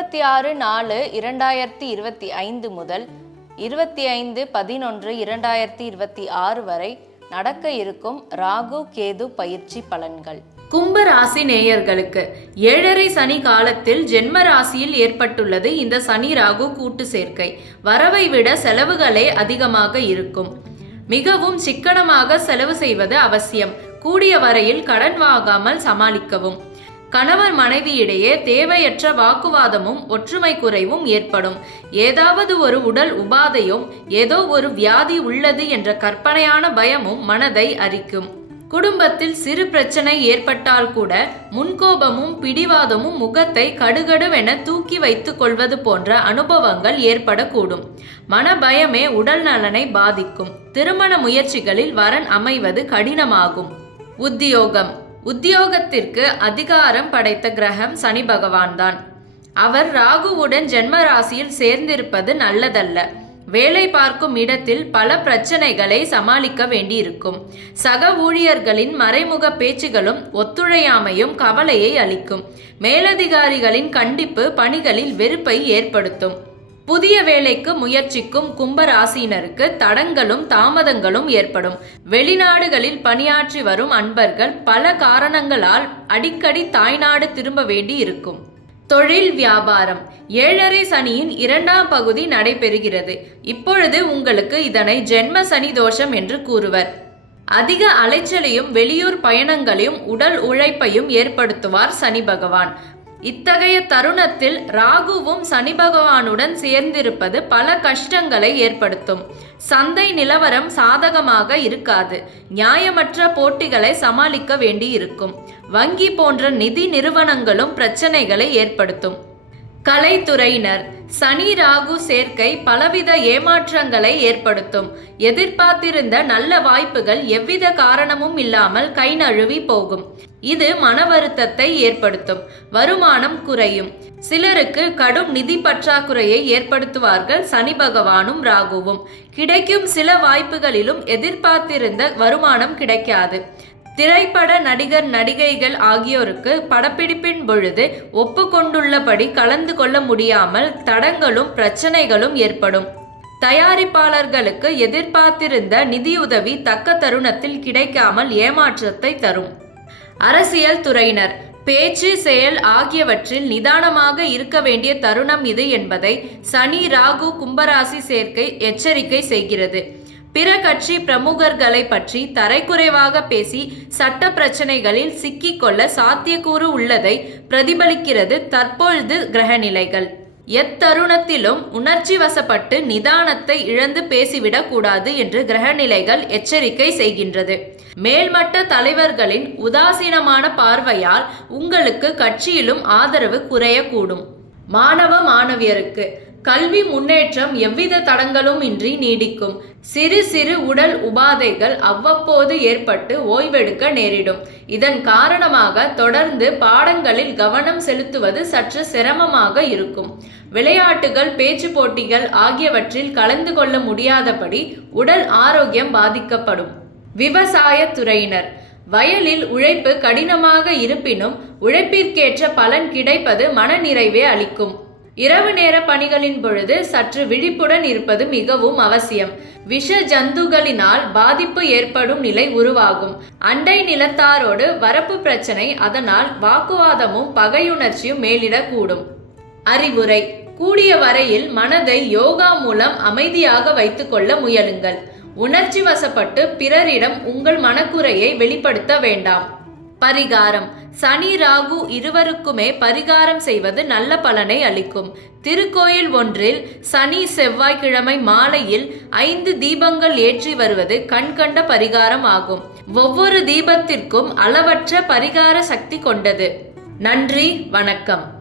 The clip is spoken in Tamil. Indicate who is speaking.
Speaker 1: இருபத்தி ஆறு நாலு இரண்டாயிரத்தி இருபத்தி ஐந்து முதல் இருபத்தி ஐந்து பதினொன்று இரண்டாயிரத்தி இருபத்தி ஆறு வரை நடக்க இருக்கும் ராகு கேது பயிற்சி பலன்கள்.
Speaker 2: கும்ப ராசி நேயர்களுக்கு ஏழரை சனி காலத்தில் ஜென்ம ராசியில் ஏற்பட்டுள்ளது இந்த சனி ராகு கூட்டு சேர்க்கை. வரவை விட செலவுகளே அதிகமாக இருக்கும். மிகவும் சிக்கனமாக செலவு செய்வது அவசியம். கூடிய வரையில் கடன் வாங்காமல் சமாளிக்கவும். கணவர் மனைவியிடையே தேவையற்ற வாக்குவாதமும் ஒற்றுமை குறைவும் ஏற்படும். ஏதாவது ஒரு உடல் உபாதையும் ஏதோ ஒரு வியாதி உள்ளது என்ற கற்பனையான பயமும் மனதை அரிக்கும். குடும்பத்தில் சிறு பிரச்சனை ஏற்பட்டால் கூட முன்கோபமும் பிடிவாதமும் முகத்தை கடுகடுவென தூக்கி வைத்துக் கொள்வது போன்ற அனுபவங்கள் ஏற்படக்கூடும். மனபயமே உடல் நலனை பாதிக்கும். திருமண முயற்சிகளில் வரன் அமைவது கடினமாகும். உத்தியோகம். உத்தியோகத்திற்கு அதிகாரம் படைத்த கிரகம் சனி பகவான்தான். அவர் ராகுவுடன் ஜென்ம ராசியில் சேர்ந்திருப்பது நல்லதல்ல. வேலை பார்க்கும் இடத்தில் பல பிரச்சனைகளை சமாளிக்க வேண்டியிருக்கும். சக ஊழியர்களின் மறைமுக பேச்சுகளும் ஒத்துழையாமையும் கவலையை அளிக்கும். மேலதிகாரிகளின் கண்டிப்பு பணிகளில் வெறுப்பை ஏற்படுத்தும். புதிய வேலைக்கு முயற்சிக்கும் கும்பராசியினருக்கு தடங்களும் தாமதங்களும் ஏற்படும். வெளிநாடுகளில் பணியாற்றி வரும் அன்பர்கள் பல காரணங்களால் அடிக்கடி தாய்நாடு திரும்ப வேண்டி இருக்கும். தொழில் வியாபாரம். ஏழரை சனியின் இரண்டாம் பகுதி நடைபெறுகிறது. இப்பொழுது உங்களுக்கு இதனை ஜென்ம சனி தோஷம் என்று கூறுவர். அதிக அலைச்சலையும் வெளியூர் பயணங்களையும் உடல் உழைப்பையும் ஏற்படுத்துவார் சனி பகவான். இத்தகைய தருணத்தில் ராகுவும் சனி பகவானுடன் சேர்ந்திருப்பது பல கஷ்டங்களை ஏற்படுத்தும். சந்தை நிலவரம் சாதகமாக இருக்காது. நியாயமற்ற போட்டிகளை சமாளிக்க வேண்டியிருக்கும். வங்கி போன்ற நிதி நிறுவனங்களும் பிரச்சனைகளை ஏற்படுத்தும். கலைத்துறையினர் சனி ராகு சேர்க்கை பலவித ஏமாற்றங்களை ஏற்படுத்தும். எதிர்பார்த்திருந்த நல்ல வாய்ப்புகள் எவ்வித காரணமும் இல்லாமல் கை நழுவி போகும். இது மன வருத்தத்தை ஏற்படுத்தும். வருமானம் குறையும். சிலருக்கு கடும் நிதி பற்றாக்குறையை ஏற்படுத்துவார்கள் சனி பகவானும் ராகுவும். கிடைக்கும் சில வாய்ப்புகளிலும் எதிர்பார்த்திருந்த வருமானம் கிடைக்காது. திரைப்பட நடிகர் நடிகைகள் ஆகியோருக்கு படப்பிடிப்பின் பொழுது ஒப்புக்கொண்டுள்ளபடி கலந்து கொள்ள முடியாமல் தடங்களும் பிரச்சனைகளும் ஏற்படும். தயாரிப்பாளர்களுக்கு எதிர்பார்த்திருந்த நிதியுதவி தக்க தருணத்தில் கிடைக்காமல் ஏமாற்றத்தை தரும். அரசியல் துறையினர் பேச்சு செயல் ஆகியவற்றில் நிதானமாக இருக்க வேண்டிய தருணம் இது என்பதை சனி ராகு கும்பராசி சேர்க்கை எச்சரிக்கை செய்கிறது. பிற கட்சி பிரமுகர்களை பற்றி தரைக்குறைவாக பேசி சட்ட பிரச்சனைகளில் சிக்கிக்கொள்ள சாத்தியக்கூறு உள்ளதை பிரதிபலிக்கிறது தற்பொழுது கிரகநிலைகள். எத்தருணத்திலும் உணர்ச்சி வசப்பட்டு நிதானத்தை இழந்து பேசிவிடக் கூடாது என்று கிரகநிலைகள் எச்சரிக்கை செய்கின்றது. மேல்மட்ட தலைவர்களின் உதாசீனமான பார்வையால் உங்களுக்கு கட்சியிலும் ஆதரவு குறையக்கூடும். மாணவ மாணவியருக்கு கல்வி முன்னேற்றம் எவ்வித தடங்களும் இன்றி நீடிக்கும். சிறு சிறு உடல் உபாதைகள் அவ்வப்போது ஏற்பட்டு ஓய்வெடுக்க நேரிடும். இதன் காரணமாக தொடர்ந்து பாடங்களில் கவனம் செலுத்துவது சற்று சிரமமாக இருக்கும். விளையாட்டுகள் பேச்சு போட்டிகள் ஆகியவற்றில் கலந்து கொள்ள முடியாதபடி உடல் ஆரோக்கியம் பாதிக்கப்படும். விவசாய துறையினர். வயலில் உழைப்பு கடினமாக இருப்பினும் உழைப்பிற்கேற்ற பலன் கிடைப்பது மனநிறைவே அளிக்கும். இரவு நேர பணிகளின் பொழுது சற்று விழிப்புடன் இருப்பது மிகவும் அவசியம். விஷ ஜந்துகளினால் பாதிப்பு ஏற்படும் நிலை உருவாகும். அண்டை நிலத்தாரோடு வரப்பு பிரச்சனை அதனால் வாக்குவாதமும் பகையுணர்ச்சியும் மேலிடக்கூடும். அறிவுரை. கூடிய வரையில் மனதை யோகா மூலம் அமைதியாக வைத்துக்கொள்ள முயலுங்கள். உணர்ச்சி வசப்பட்டு பிறரிடம் உங்கள் மனக்குறையை வெளிப்படுத்த வேண்டாம். பரிகாரம். சனி ராகு இருவருக்குமே பரிகாரம் செய்வது நல்ல பலனை அளிக்கும். திருக்கோயில் ஒன்றில் சனி செவ்வாய்க்கிழமை மாலையில் ஐந்து தீபங்கள் ஏற்றி வருவது கண்கண்ட பரிகாரம் ஆகும். ஒவ்வொரு தீபத்திற்கும் அளவற்ற பரிகார சக்தி கொண்டது. நன்றி வணக்கம்.